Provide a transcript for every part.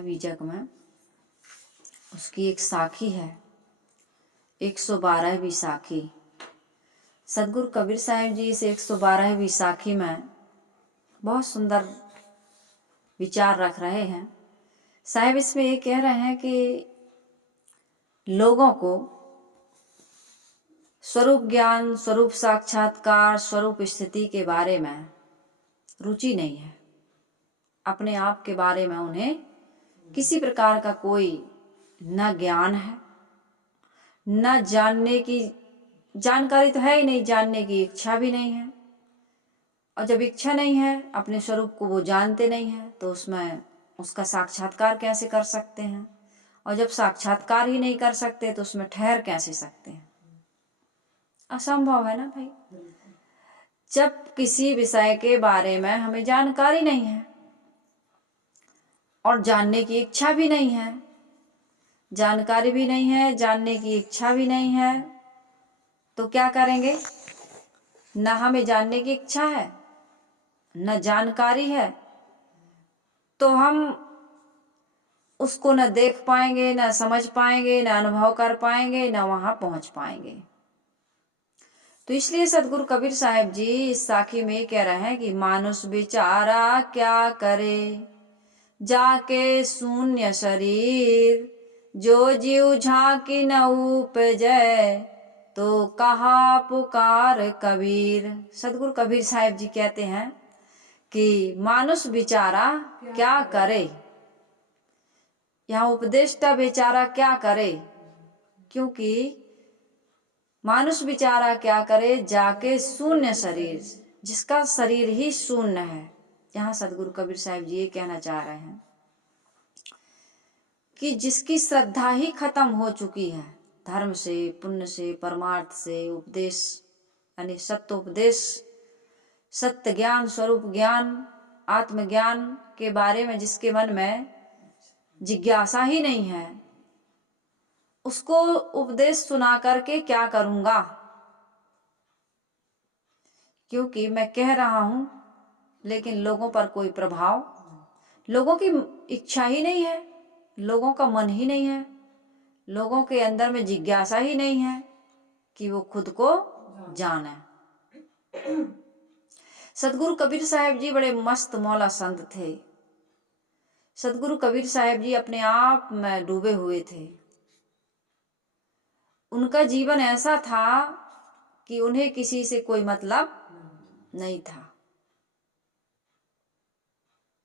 है बीजक में, उसकी एक साखी है 112वीं साखी। सदगुरु कबीर साहब जी इस 112वीं साखी में बहुत सुंदर विचार रख रहे हैं। साहब इसमें ये कह रहे हैं कि लोगों को स्वरूप ज्ञान, स्वरूप साक्षात्कार, स्वरूप स्थिति के बारे में रुचि नहीं है। अपने आप के बारे में उन्हें किसी प्रकार का कोई न ज्ञान है, न जानने की जानकारी तो है ही नहीं, जानने की इच्छा भी नहीं है। और जब इच्छा नहीं है, अपने स्वरूप को वो जानते नहीं है, तो उसमें उसका साक्षात्कार कैसे कर सकते हैं? और जब साक्षात्कार ही नहीं कर सकते तो उसमें ठहर कैसे सकते हैं? असंभव है ना भाई। जब किसी विषय के बारे में हमें जानकारी नहीं है और जानने की इच्छा भी नहीं है, जानकारी भी नहीं है, जानने की इच्छा भी नहीं है, तो क्या करेंगे? न हमें जानने की इच्छा है, न जानकारी है, तो हम उसको न देख पाएंगे, न समझ पाएंगे, न अनुभव कर पाएंगे, न वहां पहुंच पाएंगे। तो इसलिए सदगुरु कबीर साहब जी इस साखी में कह रहे हैं कि मानुष बेचारा क्या करे, जाके शून्य शरीर, जो जीव झांकी न उपजय, तो कहा पुकार कबीर। सदगुरु कबीर साहब जी कहते हैं कि मानुष बेचारा क्या करे। यहाँ उपदेष्टा बेचारा क्या करे, क्योंकि मानुष बेचारा क्या करे, जाके शून्य शरीर, जिसका शरीर ही शून्य है। यहाँ सदगुरु कबीर साहब जी ये कहना चाह रहे हैं कि जिसकी श्रद्धा ही खत्म हो चुकी है, धर्म से, पुण्य से, परमार्थ से, उपदेश यानी सत्य उपदेश, सत्य ज्ञान, स्वरूप ज्ञान, आत्मज्ञान के बारे में जिसके मन में जिज्ञासा ही नहीं है, उसको उपदेश सुना करके क्या करूंगा? क्योंकि मैं कह रहा हूं लेकिन लोगों पर कोई प्रभाव, लोगों की इच्छा ही नहीं है, लोगों का मन ही नहीं है, लोगों के अंदर में जिज्ञासा ही नहीं है कि वो खुद को जाने। सदगुरु कबीर साहब जी बड़े मस्त मौला संत थे। सदगुरु कबीर साहब जी अपने आप में डूबे हुए थे। उनका जीवन ऐसा था कि उन्हें किसी से कोई मतलब नहीं था।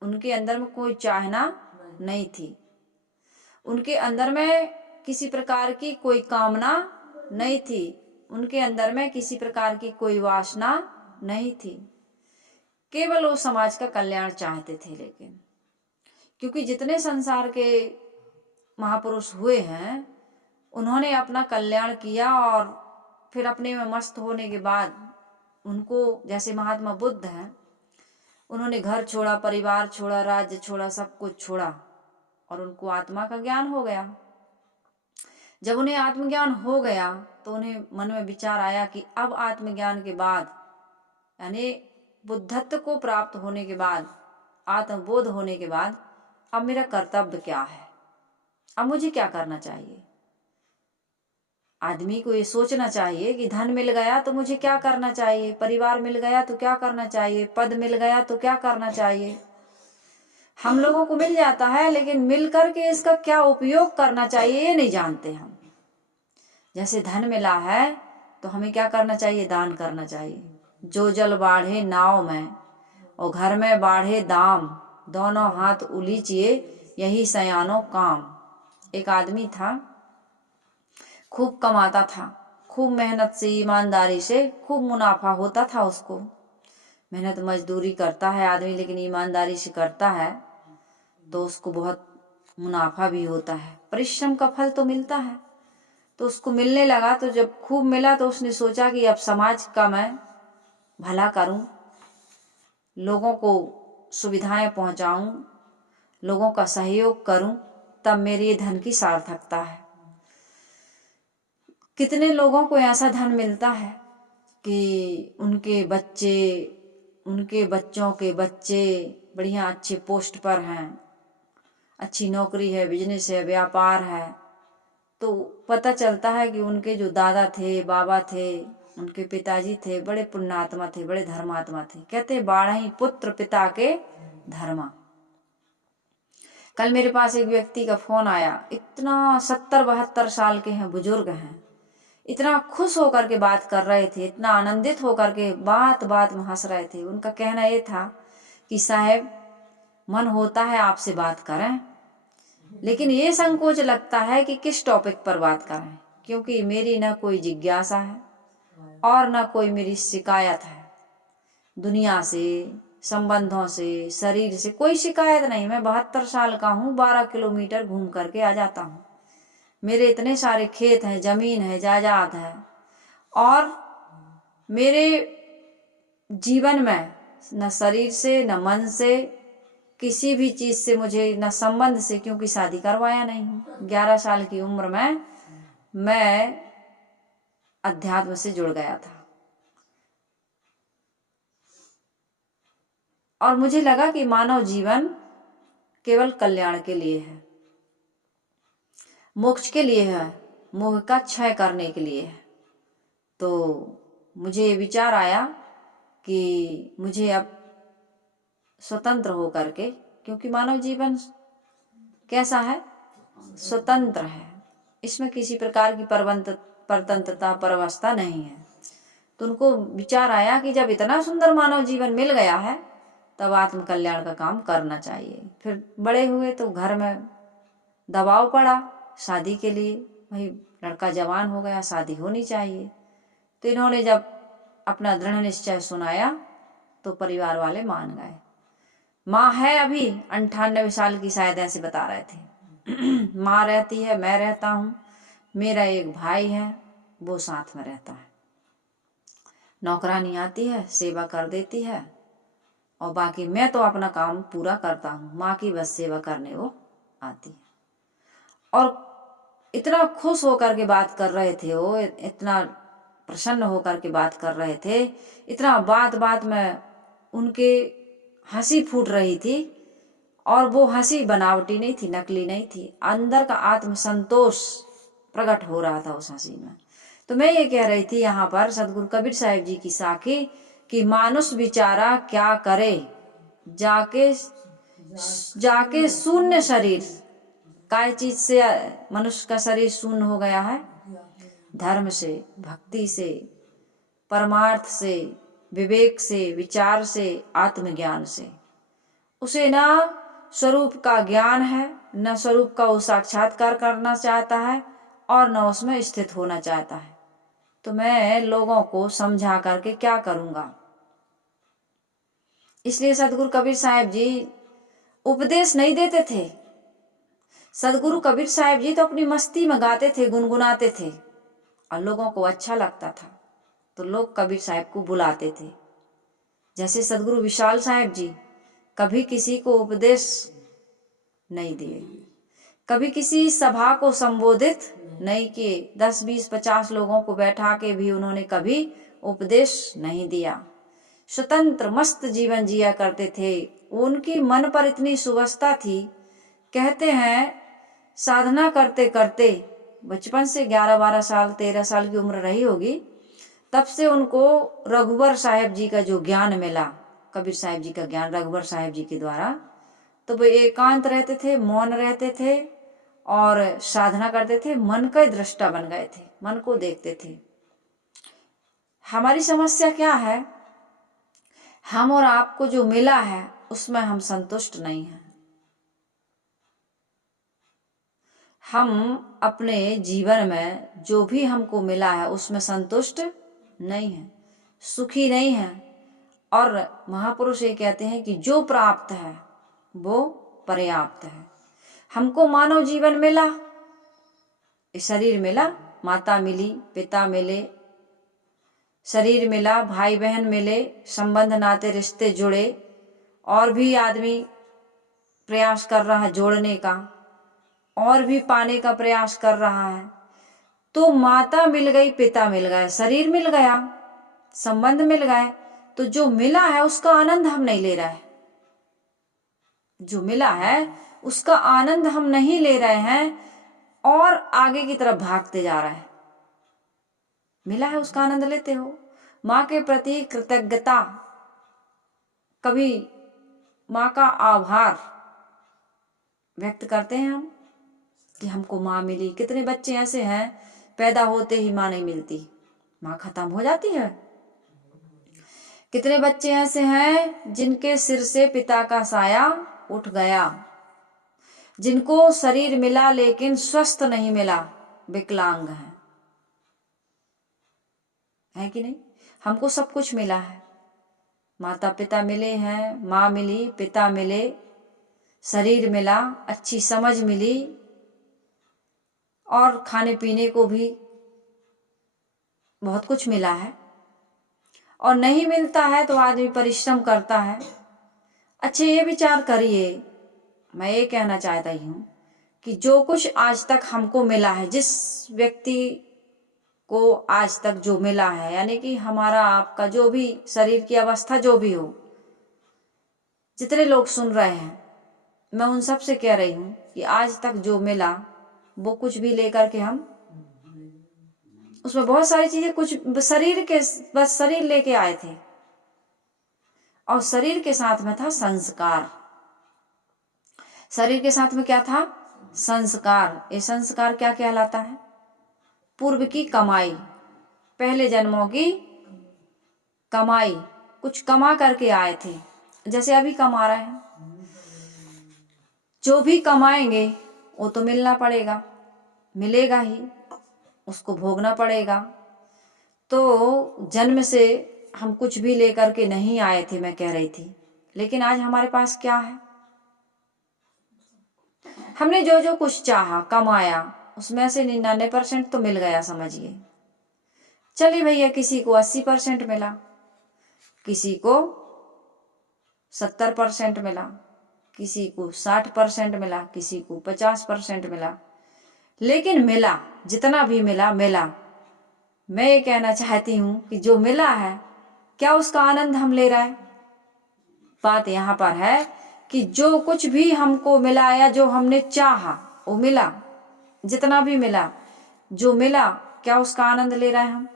उनके अंदर में कोई चाहना नहीं थी, उनके अंदर में किसी प्रकार की कोई कामना नहीं थी, उनके अंदर में किसी प्रकार की कोई वासना नहीं थी। केवल वो समाज का कल्याण चाहते थे। लेकिन क्योंकि जितने संसार के महापुरुष हुए हैं, उन्होंने अपना कल्याण किया और फिर अपने में मस्त होने के बाद उनको, जैसे महात्मा बुद्ध हैं, उन्होंने घर छोड़ा, परिवार छोड़ा, राज्य छोड़ा, सब कुछ छोड़ा और उनको आत्मा का ज्ञान हो गया। जब उन्हें आत्मज्ञान हो गया तो उन्हें मन में विचार आया कि अब आत्मज्ञान के बाद, यानी बुद्धत्व को प्राप्त होने के बाद, आत्मबोध होने के बाद, अब मेरा कर्तव्य क्या है, अब मुझे क्या करना चाहिए। आदमी को ये सोचना चाहिए कि धन मिल गया तो मुझे क्या करना चाहिए, परिवार मिल गया तो क्या करना चाहिए, पद मिल गया तो क्या करना चाहिए। हम लोगों को मिल जाता है, लेकिन मिल करके इसका क्या उपयोग करना चाहिए ये नहीं जानते हम। जैसे धन मिला है तो हमें क्या करना चाहिए, दान करना चाहिए। जो जल बाढ़े नाव में और घर में बाढ़े दाम, दोनों हाथ उलीचिए यही सयानो काम। एक आदमी था, खूब कमाता था, खूब मेहनत से, ईमानदारी से खूब मुनाफा होता था उसको। मेहनत मजदूरी करता है आदमी, लेकिन ईमानदारी से करता है तो उसको बहुत मुनाफा भी होता है, परिश्रम का फल तो मिलता है। तो उसको मिलने लगा, तो जब खूब मिला तो उसने सोचा कि अब समाज का मैं भला करूं, लोगों को सुविधाएं पहुंचाऊं, लोगों का सहयोग करूं, तब मेरी ये धन की सार्थकता है। कितने लोगों को ऐसा धन मिलता है कि उनके बच्चे, उनके बच्चों के बच्चे बढ़िया अच्छे पोस्ट पर हैं, अच्छी नौकरी है, बिजनेस है, व्यापार है, तो पता चलता है कि उनके जो दादा थे, बाबा थे, उनके पिताजी थे, बड़े पुण्यात्मा थे, बड़े धर्मात्मा थे। कहते बारह पुत्र पिता के धर्मा। कल मेरे पास एक व्यक्ति का फोन आया, इतना 70-72 साल के हैं, बुजुर्ग हैं, इतना खुश होकर के बात कर रहे थे, इतना आनंदित होकर के बात बात में हंस रहे थे। उनका कहना ये था कि साहब, मन होता है आपसे बात करें, लेकिन ये संकोच लगता है कि किस टॉपिक पर बात करें, क्योंकि मेरी ना कोई जिज्ञासा है और ना कोई मेरी शिकायत है। दुनिया से, संबंधों से, शरीर से कोई शिकायत नहीं। मैं 72 साल का हूँ, 12 किलोमीटर घूम करके आ जाता हूँ। मेरे इतने सारे खेत हैं, जमीन है, जायदाद है, और मेरे जीवन में न शरीर से, न मन से, किसी भी चीज से मुझे न संबंध से, क्योंकि शादी करवाया नहीं हूँ। 11 साल की उम्र में मैं अध्यात्म से जुड़ गया था, और मुझे लगा कि मानव जीवन केवल कल्याण के लिए है, मोक्ष के लिए है, मोह का क्षय करने के लिए है। तो मुझे विचार आया कि मुझे अब स्वतंत्र हो करके, क्योंकि मानव जीवन कैसा है, स्वतंत्र है, इसमें किसी प्रकार की परतंत्रता, परवस्था नहीं है। तो उनको विचार आया कि जब इतना सुंदर मानव जीवन मिल गया है, तब आत्म कल्याण का काम करना चाहिए। फिर बड़े हुए तो घर में दबाव पड़ा शादी के लिए, भाई लड़का जवान हो गया, शादी होनी चाहिए। तो इन्होंने जब अपना दृढ़ निश्चय सुनाया तो परिवार वाले मान गए। माँ है अभी 98 साल की, शायद ऐसे बता रहे थे। माँ रहती है, मैं रहता हूँ, मेरा एक भाई है, वो साथ में रहता है। नौकरानी आती है, सेवा कर देती है, और बाकी मैं तो अपना काम पूरा करता हूँ। माँ की बस सेवा करने वो आती है। और इतना खुश होकर के बात कर रहे थे वो, इतना प्रसन्न होकर के बात कर रहे थे, इतना बात बात में उनके हंसी फूट रही थी, और वो हंसी बनावटी नहीं थी, नकली नहीं थी, अंदर का आत्म संतोष प्रकट हो रहा था उस हंसी में। तो मैं ये कह रही थी यहाँ पर सदगुरु कबीर साहिब जी की साखी कि मानुष बिचारा क्या करे, जाके शून्य शरीर, काय चीज से मनुष्य का शरीर शून्य हो गया है? धर्म से, भक्ति से, परमार्थ से, विवेक से, विचार से, आत्मज्ञान से। उसे ना स्वरूप का ज्ञान है, न स्वरूप का वो साक्षात्कार करना चाहता है, और न उसमें स्थित होना चाहता है। तो मैं लोगों को समझा करके क्या करूंगा? इसलिए सदगुरु कबीर साहिब जी उपदेश नहीं देते थे। सदगुरु कबीर साहिब जी तो अपनी मस्ती में गाते थे, गुनगुनाते थे, और लोगों को अच्छा लगता था तो लोग कबीर साहिब को बुलाते थे। जैसे सदगुरु विशाल साहिब जी कभी किसी को उपदेश नहीं दिए, कभी किसी सभा को संबोधित नहीं किए, 10, 20, 50 लोगों को बैठा के भी उन्होंने कभी उपदेश नहीं दिया। स्वतंत्र मस्त जीवन जिया करते थे। उनकी मन पर इतनी सुवस्था थी, कहते हैं साधना करते करते बचपन से 11-12 साल 13 साल की उम्र रही होगी, तब से उनको रघुवर साहिब जी का जो ज्ञान मिला, कबीर साहिब जी का ज्ञान रघुवर साहिब जी के द्वारा, तो वो एकांत रहते थे, मौन रहते थे और साधना करते थे, मन का दृष्टा बन गए थे, मन को देखते थे। हमारी समस्या क्या है? हम और आपको जो मिला है उसमें हम संतुष्ट नहीं हैं। हम अपने जीवन में जो भी हमको मिला है उसमें संतुष्ट नहीं है, सुखी नहीं है। और महापुरुष ये कहते हैं कि जो प्राप्त है वो पर्याप्त है। हमको मानव जीवन मिला, शरीर मिला, माता मिली, पिता मिले, शरीर मिला, भाई बहन मिले, संबंध नाते रिश्ते जुड़े, और भी आदमी प्रयास कर रहा है जोड़ने का, और भी पाने का प्रयास कर रहा है। तो माता मिल गई, पिता मिल गए, शरीर मिल गया, संबंध मिल गए, तो जो मिला है उसका आनंद हम नहीं ले रहे हैं। जो मिला है उसका आनंद हम नहीं ले रहे हैं और आगे की तरफ भागते जा रहे हैं। मिला है उसका आनंद लेते हो। माँ के प्रति कृतज्ञता, कभी माँ का आभार व्यक्त करते हैं हम कि हमको माँ मिली। कितने बच्चे ऐसे हैं पैदा होते ही माँ नहीं मिलती, माँ खत्म हो जाती है। कितने बच्चे ऐसे हैं जिनके सिर से पिता का साया उठ गया, जिनको शरीर मिला लेकिन स्वस्थ नहीं मिला, विकलांग है कि नहीं? हमको सब कुछ मिला है, माता पिता मिले हैं, माँ मिली, पिता मिले, शरीर मिला, अच्छी समझ मिली और खाने पीने को भी बहुत कुछ मिला है। और नहीं मिलता है तो आदमी परिश्रम करता है। अच्छा, ये विचार करिए, मैं ये कहना चाहता हूँ कि जो कुछ आज तक हमको मिला है, जिस व्यक्ति को आज तक जो मिला है, यानी कि हमारा आपका जो भी शरीर की अवस्था जो भी हो, जितने लोग सुन रहे हैं, मैं उन सब से कह रही हूँ कि आज तक जो मिला वो कुछ भी लेकर के हम उसमें बहुत सारी चीजें, कुछ शरीर के बस शरीर लेके आए थे और शरीर के साथ में था संस्कार। शरीर के साथ में क्या था? संस्कार। ये संस्कार क्या कहलाता है? पूर्व की कमाई, पहले जन्मों की कमाई, कुछ कमा करके आए थे, जैसे अभी कमा रहे हैं। जो भी कमाएंगे वो तो मिलना पड़ेगा, मिलेगा ही, उसको भोगना पड़ेगा। तो जन्म से हम कुछ भी लेकर के नहीं आए थे, मैं कह रही थी, लेकिन आज हमारे पास क्या है? हमने जो जो कुछ चाहा कमाया, उसमें से 99% तो मिल गया समझिए। चलिए भैया, किसी को 80% मिला, किसी को 70% मिला, किसी को 60% मिला, किसी को 50% मिला, लेकिन मिला, जितना भी मिला मिला। मैं ये कहना चाहती हूँ कि जो मिला है, क्या उसका आनंद हम ले रहे हैं? बात यहाँ पर है कि जो कुछ भी हमको मिला या जो हमने चाहा वो मिला, जितना भी मिला, जो मिला, क्या उसका आनंद ले रहे हैं हम?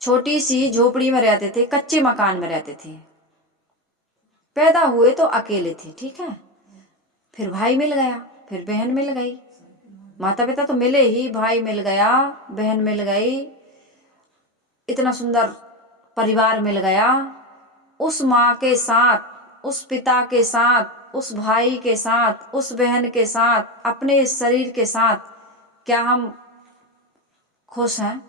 छोटी सी झोपड़ी में रहते थे, कच्चे मकान में रहते थे, पैदा हुए तो अकेले थे, ठीक है, फिर भाई मिल गया, फिर बहन मिल गई, माता पिता तो मिले ही, भाई मिल गया, बहन मिल गई, इतना सुंदर परिवार मिल गया। उस माँ के साथ, उस पिता के साथ, उस भाई के साथ, उस बहन के साथ, अपने इस शरीर के साथ क्या हम खुश हैं?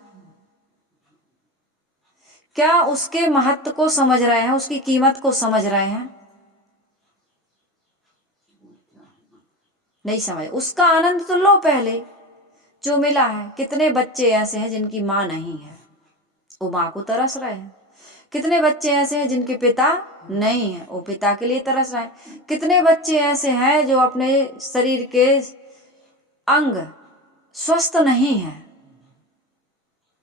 क्या उसके महत्व को समझ रहे हैं, उसकी कीमत को समझ रहे हैं? नहीं समझ। उसका आनंद तो लो पहले, जो मिला है। कितने बच्चे ऐसे हैं जिनकी माँ नहीं है, वो माँ को तरस रहे हैं। कितने बच्चे ऐसे हैं जिनके पिता नहीं है, वो पिता के लिए तरस रहे हैं। कितने बच्चे ऐसे हैं जो अपने शरीर के अंग स्वस्थ नहीं हैं,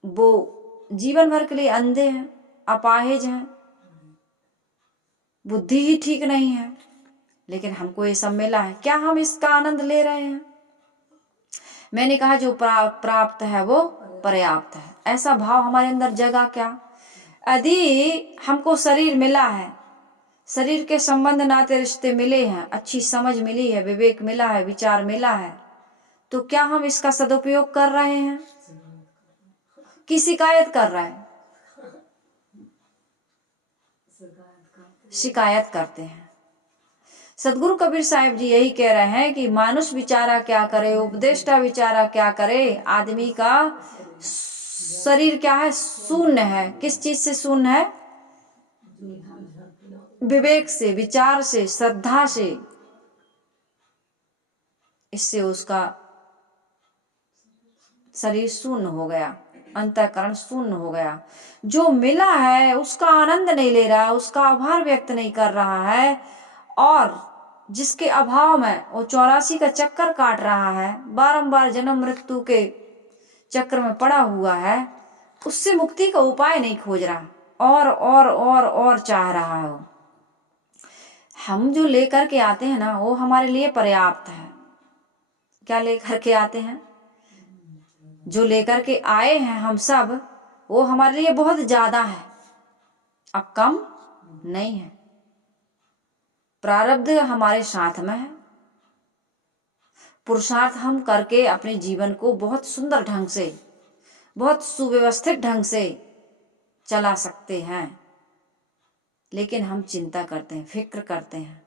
वो जीवन भर के लिए अंधे हैं, अपाहिज हैं, बुद्धि ही ठीक नहीं है, लेकिन हमको ये सब मिला है। क्या हम इसका आनंद ले रहे हैं? मैंने कहा जो प्राप्त है वो पर्याप्त है, ऐसा भाव हमारे अंदर जगा क्या? यदि हमको शरीर मिला है, शरीर के संबंध नाते रिश्ते मिले हैं, अच्छी समझ मिली है, विवेक मिला है, विचार मिला है, तो क्या हम इसका सदुपयोग कर रहे हैं कि शिकायत कर रहे हैं? शिकायत करते हैं। सदगुरु कबीर साहिब जी यही कह रहे हैं कि मानुष विचारा क्या करे, उपदेष्टा विचारा क्या करे। आदमी का शरीर क्या है? शून्य है। किस चीज से शून्य है? विवेक से, विचार से, श्रद्धा से। इससे उसका शरीर शून्य हो गया, अंतःकरण शून्य हो गया। जो मिला है उसका आनंद नहीं ले रहा, उसका आभार व्यक्त नहीं कर रहा है, और जिसके अभाव में वो 84 का चक्कर काट रहा है, बारंबार जन्म मृत्यु के चक्र में पड़ा हुआ है, उससे मुक्ति का उपाय नहीं खोज रहा, और चाह रहा है। हम जो लेकर के आते हैं ना वो हमारे लिए पर्याप्त है। क्या लेकर के आते हैं? जो लेकर के आए हैं हम सब, वो हमारे लिए बहुत ज्यादा है, अब कम नहीं है। प्रारब्ध हमारे साथ में है। पुरुषार्थ हम करके अपने जीवन को बहुत सुंदर ढंग से, बहुत सुव्यवस्थित ढंग से चला सकते हैं। लेकिन हम चिंता करते हैं, फिक्र करते हैं।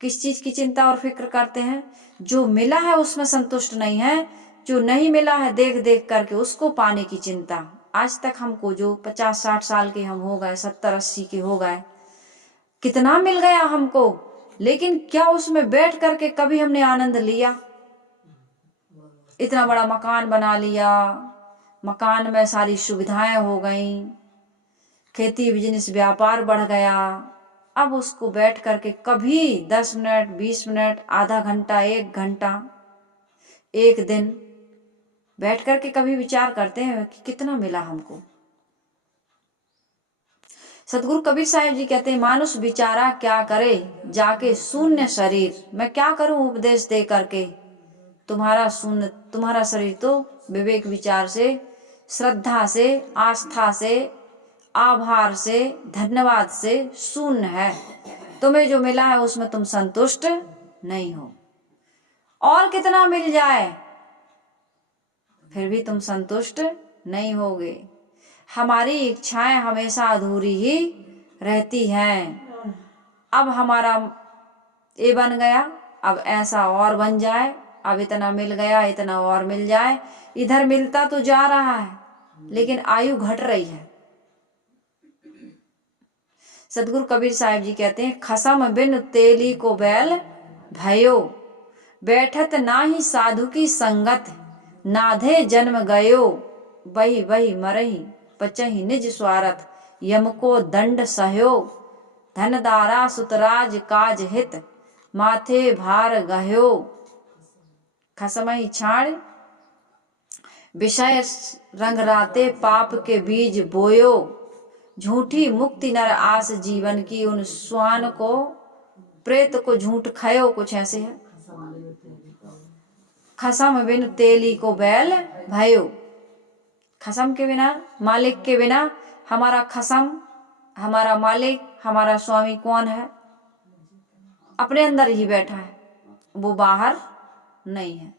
किस चीज की चिंता और फिक्र करते हैं? जो मिला है उसमें संतुष्ट नहीं है, जो नहीं मिला है देख देख करके उसको पाने की चिंता। आज तक हमको जो 50-60 साल के हम हो गए, 70-80 के हो गए, कितना मिल गया हमको, लेकिन क्या उसमें बैठ करके कभी हमने आनंद लिया? इतना बड़ा मकान बना लिया, मकान में सारी सुविधाएं हो गई, खेती बिजनेस व्यापार बढ़ गया, अब उसको बैठ करके कभी 10 मिनट 20 मिनट, आधा घंटा, 1 घंटा, एक दिन बैठ करके कभी विचार करते हैं कि कितना मिला हमको? सतगुरु कबीर साहिब जी कहते हैं, मानुष बिचारा क्या करे जाके शून्य शरीर। मैं क्या करूं उपदेश दे करके? तुम्हारा शून्य, तुम्हारा शरीर तो विवेक विचार से, श्रद्धा से, आस्था से, आभार से, धन्यवाद से शून्य है। तुम्हें जो मिला है उसमें तुम संतुष्ट नहीं हो। और कितना मिल जाए फिर भी तुम संतुष्ट नहीं होगे। हमारी इच्छाएं हमेशा अधूरी ही रहती हैं। अब हमारा ये बन गया, अब ऐसा और बन जाए, अब इतना मिल गया, इतना और मिल जाए। इधर मिलता तो जा रहा है लेकिन आयु घट रही है। सतगुरु कबीर साहिब जी कहते हैं, खसम बिन तेली को बैल भयो, बैठत नाही साधु की संगत, नाधे जन्म गयो, बही बही मरही पचही निज स्वार्थ, यम को दंड सहयो, धनदारा सुतराज काज हित, माथे भार गह्यो। खसमही छाड़ विषय रंगराते, पाप के बीज बोयो, झूठी मुक्ति नर आस जीवन की, उन स्वान को प्रेत को झूठ खयो, कुछ ऐसे है। खसम बिन तेली को बैल भयो। खसम के बिना, मालिक के बिना, हमारा खसम, हमारा मालिक, हमारा स्वामी कौन है? अपने अंदर ही बैठा है, वो बाहर नहीं है।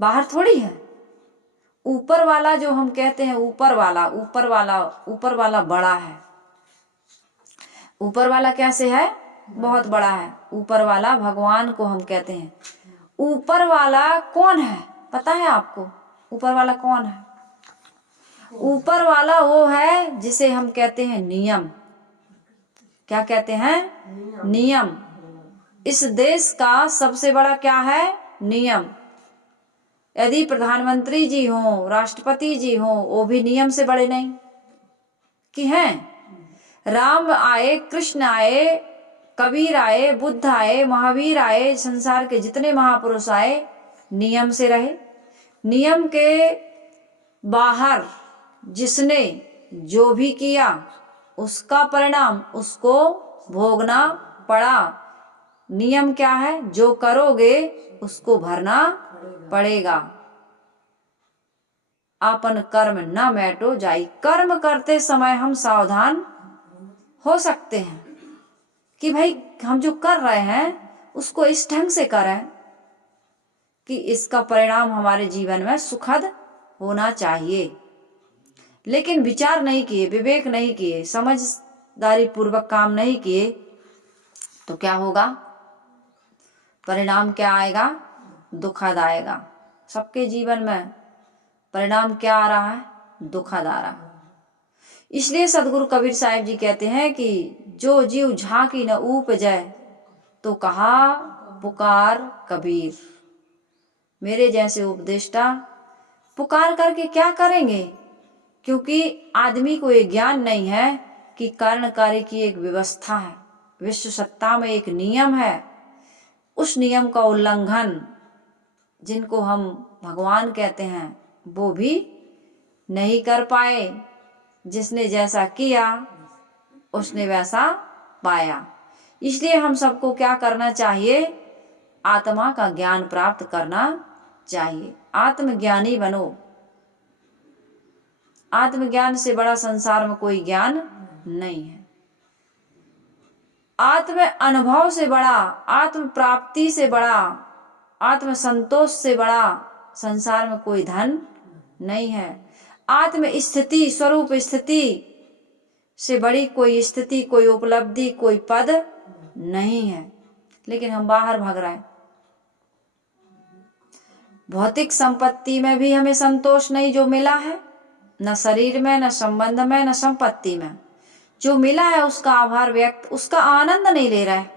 बाहर थोड़ी है। ऊपर वाला जो हम कहते हैं, ऊपर वाला, ऊपर वाला, ऊपर वाला बड़ा है। ऊपर वाला कैसे है? बहुत बड़ा है। ऊपर वाला भगवान को हम कहते हैं। ऊपर वाला कौन है पता है आपको? ऊपर वाला कौन है? ऊपर वाला वो है जिसे हम कहते हैं नियम। क्या कहते हैं? नियम। इस देश का सबसे बड़ा क्या है? नियम। यदि प्रधानमंत्री जी हों, राष्ट्रपति जी हों, वो भी नियम से बड़े नहीं कि हैं? राम आए, कृष्ण आए, कबीर आए, बुद्ध आए, महावीर आए, संसार के जितने महापुरुष आए, नियम से रहे। नियम के बाहर जिसने जो भी किया उसका परिणाम उसको भोगना पड़ा। नियम क्या है? जो करोगे उसको भरना पड़ेगा। अपन कर्म न मैटो जाई। कर्म करते समय हम सावधान हो सकते हैं कि भाई हम जो कर रहे हैं उसको इस ढंग से करें कि इसका परिणाम हमारे जीवन में सुखद होना चाहिए। लेकिन विचार नहीं किए, विवेक नहीं किए, समझदारी पूर्वक काम नहीं किए तो क्या होगा? परिणाम क्या आएगा? दुखद आएगा। सबके जीवन में परिणाम क्या आ रहा है? दुखद आ रहा है। इसलिए सदगुरु कबीर साहिब जी कहते हैं कि जो जीव झांकी न उपजै, तो कहा पुकार कबीर। मेरे जैसे उपदेष्टा पुकार करके क्या करेंगे? क्योंकि आदमी को ये ज्ञान नहीं है कि कर्ण कार्य की एक व्यवस्था है, विश्व सत्ता में एक नियम है। उस नियम का उल्लंघन, जिनको हम भगवान कहते हैं, वो भी नहीं कर पाए। जिसने जैसा किया उसने वैसा पाया। इसलिए हम सबको क्या करना चाहिए? आत्मा का ज्ञान प्राप्त करना चाहिए। आत्मज्ञानी बनो। आत्मज्ञान से बड़ा संसार में कोई ज्ञान नहीं है। आत्म अनुभव से बड़ा, आत्म प्राप्ति से बड़ा, आत्म संतोष से बड़ा संसार में कोई धन नहीं है। आत्म स्थिति, स्वरूप स्थिति से बड़ी कोई स्थिति, कोई उपलब्धि, कोई पद नहीं है। लेकिन हम बाहर भाग रहे हैं। भौतिक संपत्ति में भी हमें संतोष नहीं जो मिला है, न शरीर में, न संबंध में, न संपत्ति में। जो मिला है उसका आभार व्यक्त, उसका आनंद नहीं ले रहा है।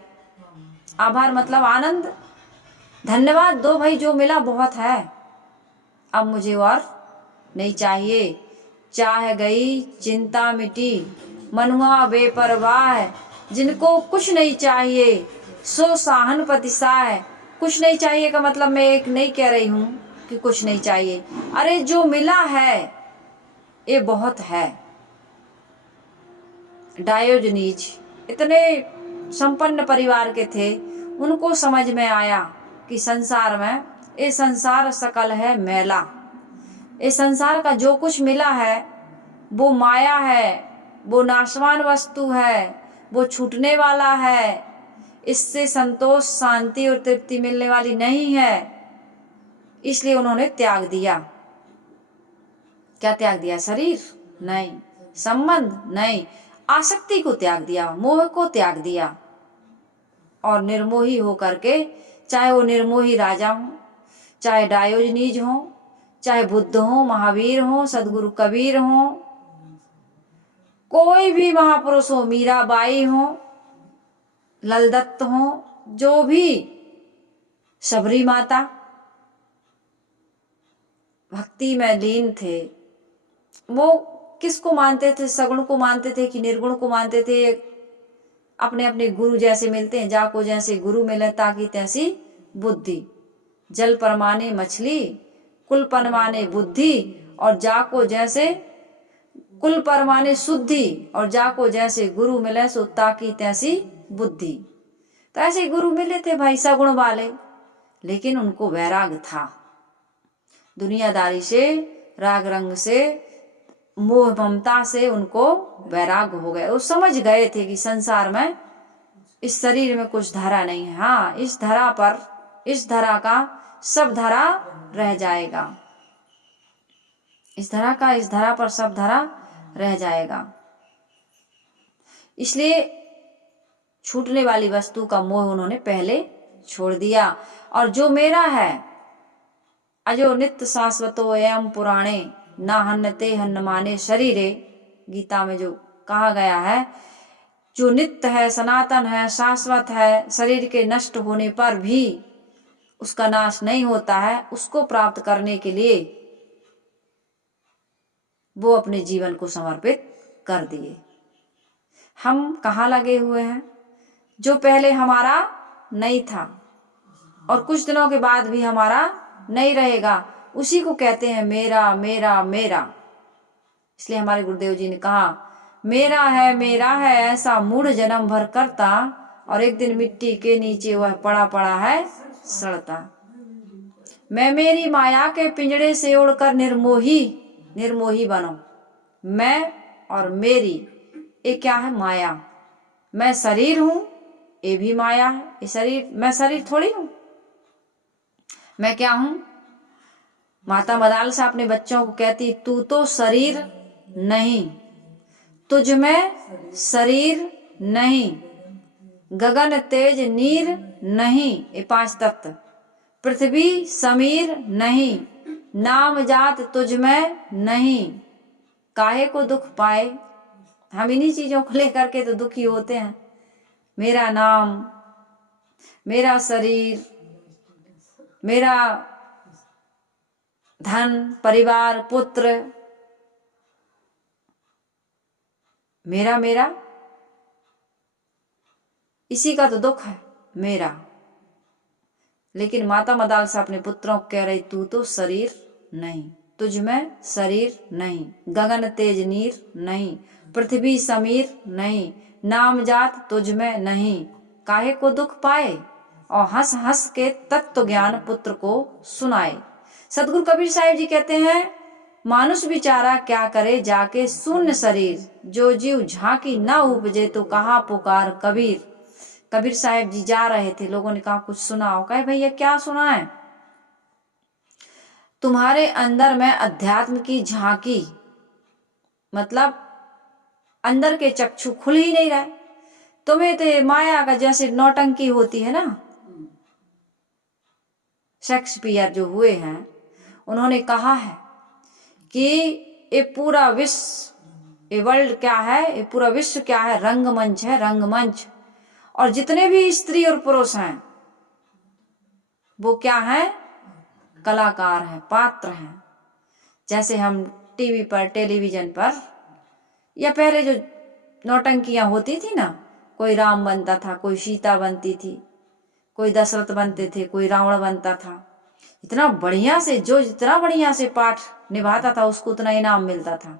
आभार मतलब आनंद। धन्यवाद दो भाई, जो मिला बहुत है, अब मुझे और नहीं चाहिए। चाह गई चिंता मिटी, मनुआ बेपरवाह, जिनको कुछ नहीं चाहिए सो साहनपति साह। कुछ नहीं चाहिए का मतलब मैं एक नहीं कह रही हूं कि कुछ नहीं चाहिए। अरे जो मिला है ये बहुत है। डायोजनीज इतने संपन्न परिवार के थे, उनको समझ में आया कि संसार में, ये संसार सकल है मैला। ये संसार का जो कुछ मिला है वो माया है, वो नाशवान वस्तु है, वो छूटने वाला है। इससे संतोष, शांति और तृप्ति मिलने वाली नहीं है। इसलिए उन्होंने त्याग दिया। क्या त्याग दिया? शरीर नहीं, संबंध नहीं, आसक्ति को त्याग दिया, मोह को त्याग दिया। और निर्मोही हो करके, चाहे वो निर्मोही राजा हो, चाहे डायोजनीज हो, चाहे बुद्ध हो, महावीर हो, सदगुरु कबीर हो, कोई भी महापुरुष हो, मीराबाई हो, ललदत्त हो, जो भी, सबरी माता भक्ति में लीन थे। वो किसको मानते थे? सगुण को मानते थे कि निर्गुण को मानते थे? अपने अपने गुरु जैसे मिलते हैं, जाको जैसे गुरु मिले ताकि तैसी बुद्धि। जल परमाने मछली, कुल परमाने बुद्धि, और जाको जैसे कुल परमाने शुद्धि, और जाको जैसे गुरु मिले सो ताकि तैसी बुद्धि। तो ऐसे गुरु मिले थे भाई सगुण वाले, लेकिन उनको वैराग था दुनियादारी से, राग रंग से, मोह ममता से। उनको वैराग हो गए। वो समझ गए थे कि संसार में, इस शरीर में कुछ धरा नहीं है। हाँ, इस धरा पर, इस धरा का सब धरा रह जाएगा। इस धरा का, इस धरा पर सब धरा रह जाएगा। इसलिए छूटने वाली वस्तु का मोह उन्होंने पहले छोड़ दिया। और जो मेरा है, अजो नित्य शाश्वतो एवं पुराणे, ना हन्नते हन्नमाने शरीरे। गीता में जो कहा गया है, जो नित्य है, सनातन है, शाश्वत है, शरीर के नष्ट होने पर भी उसका नाश नहीं होता है, उसको प्राप्त करने के लिए वो अपने जीवन को समर्पित कर दिए। हम कहाँ लगे हुए हैं? जो पहले हमारा नहीं था और कुछ दिनों के बाद भी हमारा नहीं रहेगा, उसी को कहते हैं मेरा मेरा मेरा। इसलिए हमारे गुरुदेव जी ने कहा, मेरा है ऐसा मूढ़ जन्म भर करता, और एक दिन मिट्टी के नीचे वह पड़ा पड़ा है सड़ता। मैं मेरी माया के पिंजड़े से उड़कर निर्मोही निर्मोही बनो। मैं और मेरी, ये क्या है? माया। मैं शरीर हूं, ये भी माया है। ये शरीर, मैं शरीर थोड़ी हूं। मैं क्या हूं? माता मदालसा अपने बच्चों को कहती, तू तो शरीर नहीं, तुझ में शरीर नहीं, गगन तेज नीर नहीं, ये 5 तत्व, पृथ्वी समीर नहीं, नाम जात तुझ में नहीं, काहे को दुख पाए। हम इन्हीं चीजों को लेकर के तो दुखी होते हैं। मेरा नाम, मेरा शरीर, मेरा धन, परिवार, पुत्र, मेरा मेरा, इसी का तो दुख है, मेरा। लेकिन माता मदालसा अपने पुत्रों को कह रही, तू तो शरीर नहीं, तुझ में शरीर नहीं, गगन तेज नीर नहीं, पृथ्वी समीर नहीं, नाम जात तुझ में नहीं, काहे को दुख पाए, और हंस हंस के तत्व ज्ञान पुत्र को सुनाए। सदगुरु कबीर साहिब जी कहते हैं, मानुष बिचारा क्या करे जाके शून्य शरीर, जो जीव झांकी ना उपजे तो कहा पुकार कबीर। कबीर साहिब जी जा रहे थे, लोगों ने कहा कुछ सुनाओ। कहे भैया क्या सुनाए, तुम्हारे अंदर में अध्यात्म की झांकी, मतलब अंदर के चक्षु खुल ही नहीं रहे। तुम्हें तो माया का जैसे नौटंकी होती है ना, शेक्सपियर जो हुए हैं उन्होंने कहा है कि ये पूरा विश्व, ये वर्ल्ड क्या है, ये पूरा विश्व क्या है, रंगमंच है, रंगमंच। और जितने भी स्त्री और पुरुष हैं वो क्या है, कलाकार हैं, पात्र हैं। जैसे हम टीवी पर, टेलीविजन पर, या पहले जो नौटंकियां होती थी ना, कोई राम बनता था, कोई सीता बनती थी, कोई दशरथ बनते थे, कोई रावण बनता था। इतना बढ़िया से, जो जितना बढ़िया से पाठ निभाता था उसको उतना इनाम मिलता था।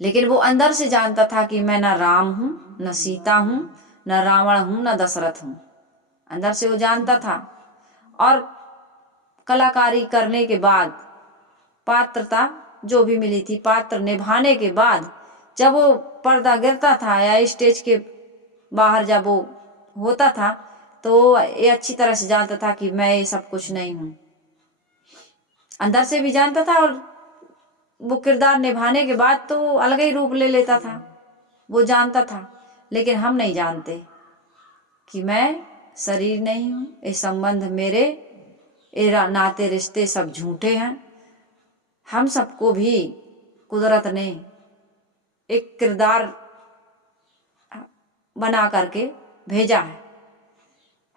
लेकिन वो अंदर से जानता था कि मैं ना राम हूं, न सीता हूं, न रावण हूं, न दशरथ हूं। अंदर से वो जानता था। और कलाकारी करने के बाद, पात्रता जो भी मिली थी, पात्र निभाने के बाद जब वो पर्दा गिरता था या स्टेज के बाहर जब वो होता था, तो ये अच्छी तरह से जानता था कि मैं ये सब कुछ नहीं हूं। अंदर से भी जानता था, और वो किरदार निभाने के बाद तो अलग ही रूप ले लेता था, वो जानता था। लेकिन हम नहीं जानते कि मैं शरीर नहीं हूं, ये संबंध मेरे, ये नाते रिश्ते सब झूठे हैं। हम सबको भी कुदरत ने एक किरदार बना करके भेजा है।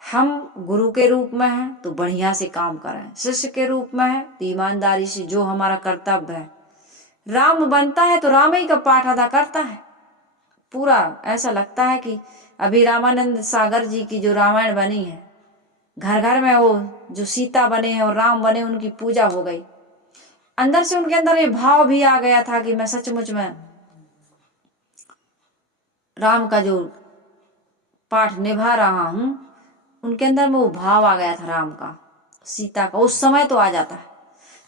हम गुरु के रूप में हैं तो बढ़िया से काम करें, शिष्य के रूप में है तो ईमानदारी से जो हमारा कर्तव्य है। राम बनता है तो राम ही का पाठ अदा करता है। पूरा ऐसा लगता है कि अभी रामानंद सागर जी की जो रामायण बनी है, घर घर में वो जो सीता बने हैं और राम बने, उनकी पूजा हो गई। अंदर से उनके अंदर ये भाव भी आ गया था कि मैं सचमुच में राम का जो पाठ निभा रहा हूं। उनके अंदर में वो भाव आ गया था राम का, सीता का। उस समय तो आ जाता है।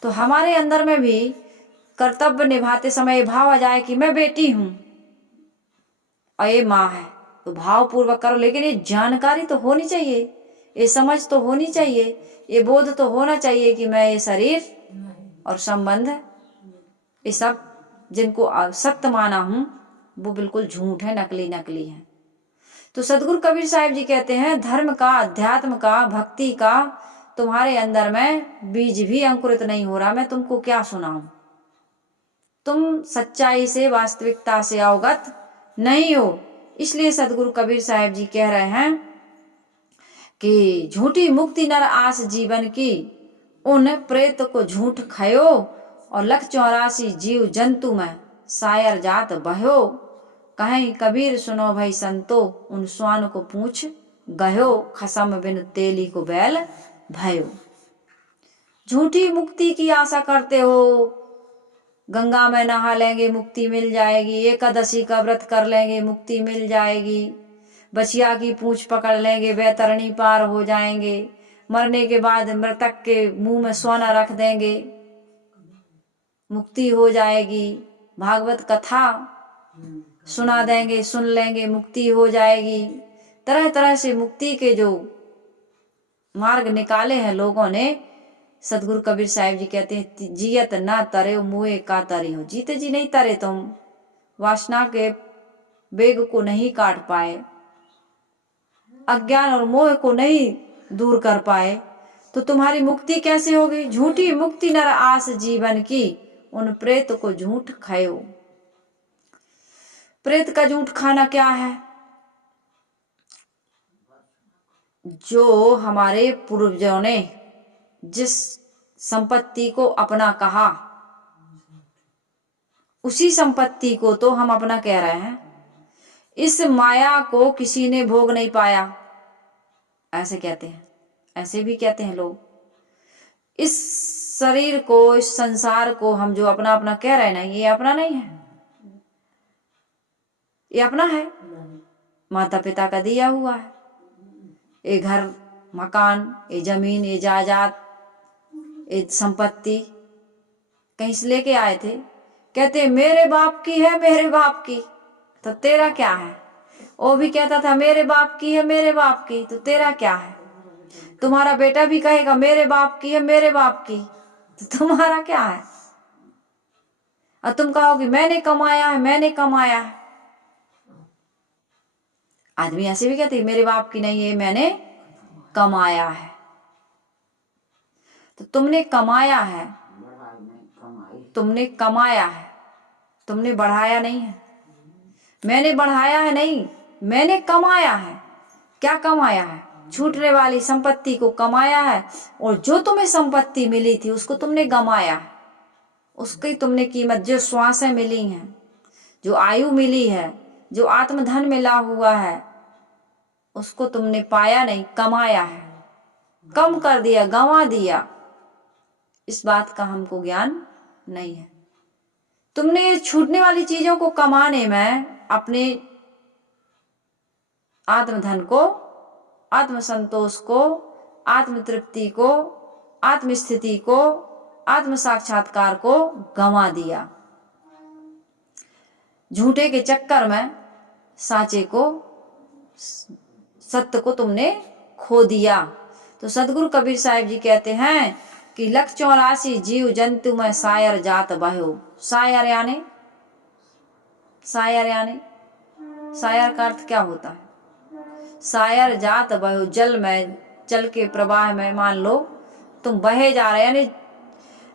तो हमारे अंदर में भी कर्तव्य निभाते समय ये भाव आ जाए कि मैं बेटी हूं और ये माँ है, तो भाव पूर्वक करो। लेकिन ये जानकारी तो होनी चाहिए, ये समझ तो होनी चाहिए, ये बोध तो होना चाहिए कि मैं ये शरीर और संबंध, ये सब जिनको सत्य माना हूं वो बिल्कुल झूठ है, नकली नकली है। तो सदगुरु कबीर साहिब जी कहते हैं, धर्म का, अध्यात्म का, भक्ति का तुम्हारे अंदर में बीज भी अंकुरित नहीं हो रहा। मैं तुमको क्या सुनाऊं, तुम सच्चाई से, वास्तविकता से अवगत नहीं हो। इसलिए सदगुरु कबीर साहिब जी कह रहे हैं कि झूठी मुक्ति नर आस जीवन की, उन प्रेत को झूठ खयो, और 184 जीव जंतु में सायर जात बह्यो। कहीं कबीर सुनो भाई संतो, उन स्वान को पूछ गयो, खसम बिन तेली को बैल भयो। झूठी मुक्ति की आशा करते हो, गंगा में नहा लेंगे मुक्ति मिल जाएगी, एकादशी का व्रत कर लेंगे मुक्ति मिल जाएगी, बछिया की पूंछ पकड़ लेंगे बैतरणी पार हो जाएंगे, मरने के बाद मृतक के मुंह में सोना रख देंगे मुक्ति हो जाएगी, भागवत कथा सुना देंगे, सुन लेंगे मुक्ति हो जाएगी। तरह तरह से मुक्ति के जो मार्ग निकाले हैं लोगों ने। सदगुरु कबीर साहिब जी कहते हैं, जियत ना तरे मुए का तरे हो। जीते जी नहीं तरे तुम, वासना के वेग को नहीं काट पाए, अज्ञान और मोह को नहीं दूर कर पाए, तो तुम्हारी मुक्ति कैसे होगी। झूठी मुक्ति नर आस जीवन की, उन प्रेत को झूठ खायो। प्रेत का झूठ खाना क्या है, जो हमारे पूर्वजों ने जिस संपत्ति को अपना कहा, उसी संपत्ति को तो हम अपना कह रहे हैं। इस माया को किसी ने भोग नहीं पाया, ऐसे कहते हैं, ऐसे भी कहते हैं लोग। इस शरीर को, इस संसार को हम जो अपना अपना कह रहे हैं ना, ये अपना नहीं है। ये अपना है, माता पिता का दिया हुआ है। ये घर मकान, ये जमीन, ये जायदाद, ये संपत्ति कहीं से लेके आए थे। कहते मेरे बाप की है, मेरे बाप की। तो तेरा क्या है? वो भी कहता था मेरे बाप की है, मेरे बाप की। तो तेरा क्या है? तुम्हारा बेटा भी कहेगा मेरे बाप की है, मेरे बाप की। तो तुम्हारा क्या है? और तुम कहोगे मैंने कमाया है, मैंने कमाया है। आदमी ऐसे भी कहते मेरे बाप की नहीं है, मैंने कमाया है। तो तुमने कमाया है, तुमने कमाया है, तुमने बढ़ाया नहीं है। मैंने बढ़ाया है नहीं, मैंने कमाया है। क्या कमाया है? छूटने वाली संपत्ति को कमाया है। और जो तुम्हें संपत्ति मिली थी उसको तुमने गमाया है। उसकी तुमने कीमत, जो श्वासें मिली हैं, जो आयु मिली है, जो आत्मधन मिला हुआ है, उसको तुमने पाया नहीं, कमाया है। कम कर दिया, गंवा दिया। इस बात का हमको ज्ञान नहीं है। तुमने छूटने वाली चीजों को कमाने में अपने आत्मधन को, आत्मसंतोष को, आत्मतृप्ति को, आत्मस्थिति को, आत्म साक्षात्कार को गंवा दिया। झूठे के चक्कर में साचे को, सत्य को तुमने खो दिया। तो सदगुरु कबीर साहिब जी कहते हैं कि 184 जीव जंतु में सायर जात बहो। सायर यानी, सायर यानी, सायर का अर्थ क्या होता है? सायर जात बहो, जल में, जल के प्रवाह में मान लो तुम बहे जा रहे, यानी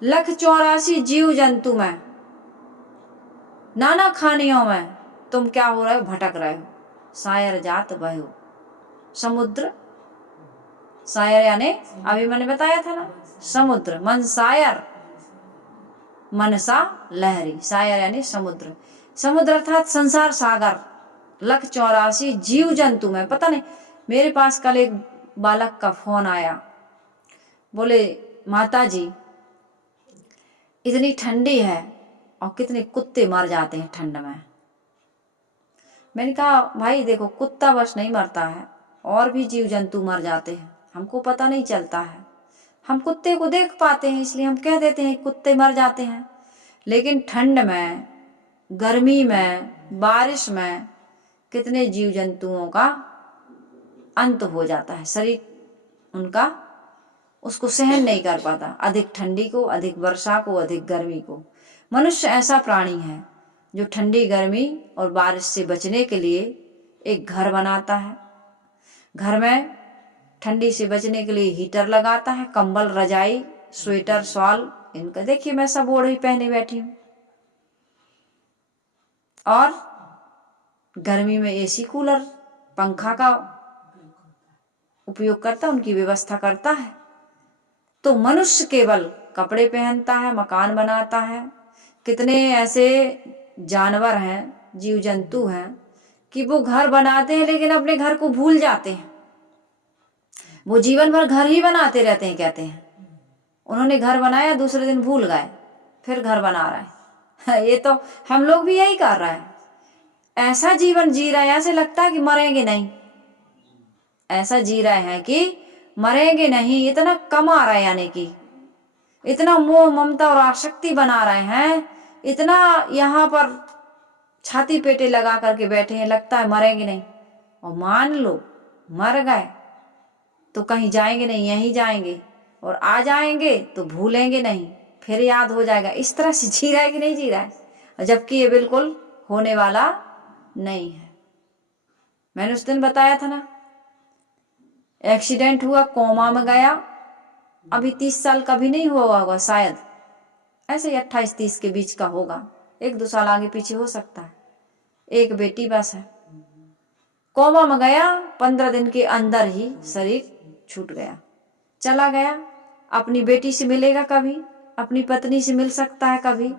184 जीव जंतु में, नाना खानियों में तुम क्या हो रहे हो? भटक रहे हो। सायर जात बहो, समुद्र, सायर यानी अभी मैंने बताया था ना, समुद्र। मन सायर, मनसा लहरी। सायर यानी समुद्र। समुद्र अर्थात संसार सागर। 184 जीव जंतु में, पता नहीं, मेरे पास कल एक बालक का फोन आया, बोले माता जी इतनी ठंडी है और कितने कुत्ते मर जाते हैं ठंड में। मैंने कहा भाई देखो, कुत्ता बस नहीं मरता है, और भी जीव जंतु मर जाते हैं, हमको पता नहीं चलता है। हम कुत्ते को देख पाते हैं इसलिए हम कह देते हैं कुत्ते मर जाते हैं, लेकिन ठंड में, गर्मी में, बारिश में कितने जीव जंतुओं का अंत हो जाता है। शरीर उनका उसको सहन नहीं कर पाता, अधिक ठंडी को, अधिक वर्षा को, अधिक गर्मी को। मनुष्य ऐसा प्राणी है जो ठंडी, गर्मी और बारिश से बचने के लिए एक घर बनाता है। घर में ठंडी से बचने के लिए हीटर लगाता है, कंबल, रजाई, स्वेटर, शॉल, इनका देखिए मैं सब ओढ़ ही पहने बैठी हूँ। और गर्मी में एसी, कूलर, पंखा का उपयोग करता है, उनकी व्यवस्था करता है। तो मनुष्य केवल कपड़े पहनता है, मकान बनाता है। कितने ऐसे जानवर हैं, जीव जंतु हैं कि वो घर बनाते हैं लेकिन अपने घर को भूल जाते हैं। वो जीवन भर घर ही बनाते रहते हैं। कहते हैं उन्होंने घर बनाया, दूसरे दिन भूल गए, फिर घर बना रहे हैं। ये तो हम लोग भी यही कर रहे हैं। ऐसा जीवन जी रहे हैं, ऐसे लगता है कि मरेंगे नहीं। ऐसा जी रहे हैं कि मरेंगे नहीं, इतना कमा रहे हैं, यानी कि इतना मोह, ममता और आसक्ति बना रहे हैं, इतना यहाँ पर छाती पेटे लगा करके बैठे हैं, लगता है मरेंगे नहीं। और मान लो मर गए तो कहीं जाएंगे नहीं, यहीं जाएंगे, और आ जाएंगे तो भूलेंगे नहीं, फिर याद हो जाएगा। इस तरह से जी रहा है कि नहीं जी रहा है, जबकि ये बिल्कुल होने वाला नहीं है। मैंने उस दिन बताया था ना, एक्सीडेंट हुआ, कोमा में गया, अभी 30 साल का भी नहीं हुआ होगा शायद, ऐसे ही 28-30 के बीच का होगा, 1-2 साल आगे पीछे हो सकता है। एक बेटी बस है, कोमा में गया, 15 दिन के अंदर ही शरीर छूट गया, चला गया। अपनी बेटी से मिलेगा कभी, अपनी पत्नी से मिल सकता है कभी,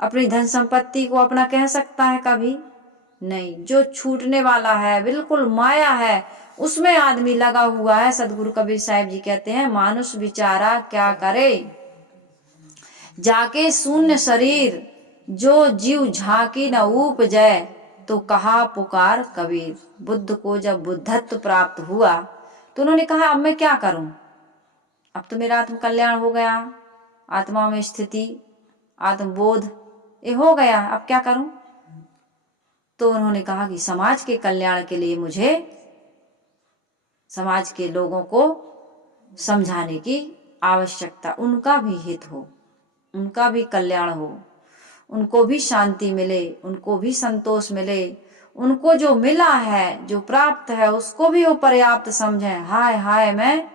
अपनी धन संपत्ति को अपना कह सकता है कभी नहीं। जो छूटने वाला है, बिल्कुल माया है, उसमें आदमी लगा हुआ है। सदगुरु कबीर साहिब जी कहते हैं मानुष बिचारा क्या करे, जाके शून्य शरीर, जो जीव झांकी न उपजय, तो कहा पुकार कबीर। बुद्ध को जब बुद्धत्व प्राप्त हुआ तो उन्होंने कहा अब मैं क्या करूं, अब तो मेरा आत्म कल्याण हो गया, आत्मा में स्थिति, आत्मबोध ये हो गया, अब क्या करूं। तो उन्होंने कहा कि समाज के कल्याण के लिए मुझे समाज के लोगों को समझाने की आवश्यकता, उनका भी हित हो, उनका भी कल्याण हो, उनको भी शांति मिले, उनको भी संतोष मिले, उनको जो मिला है, जो प्राप्त है, उसको भी वो पर्याप्त समझें। हाय हाय मैं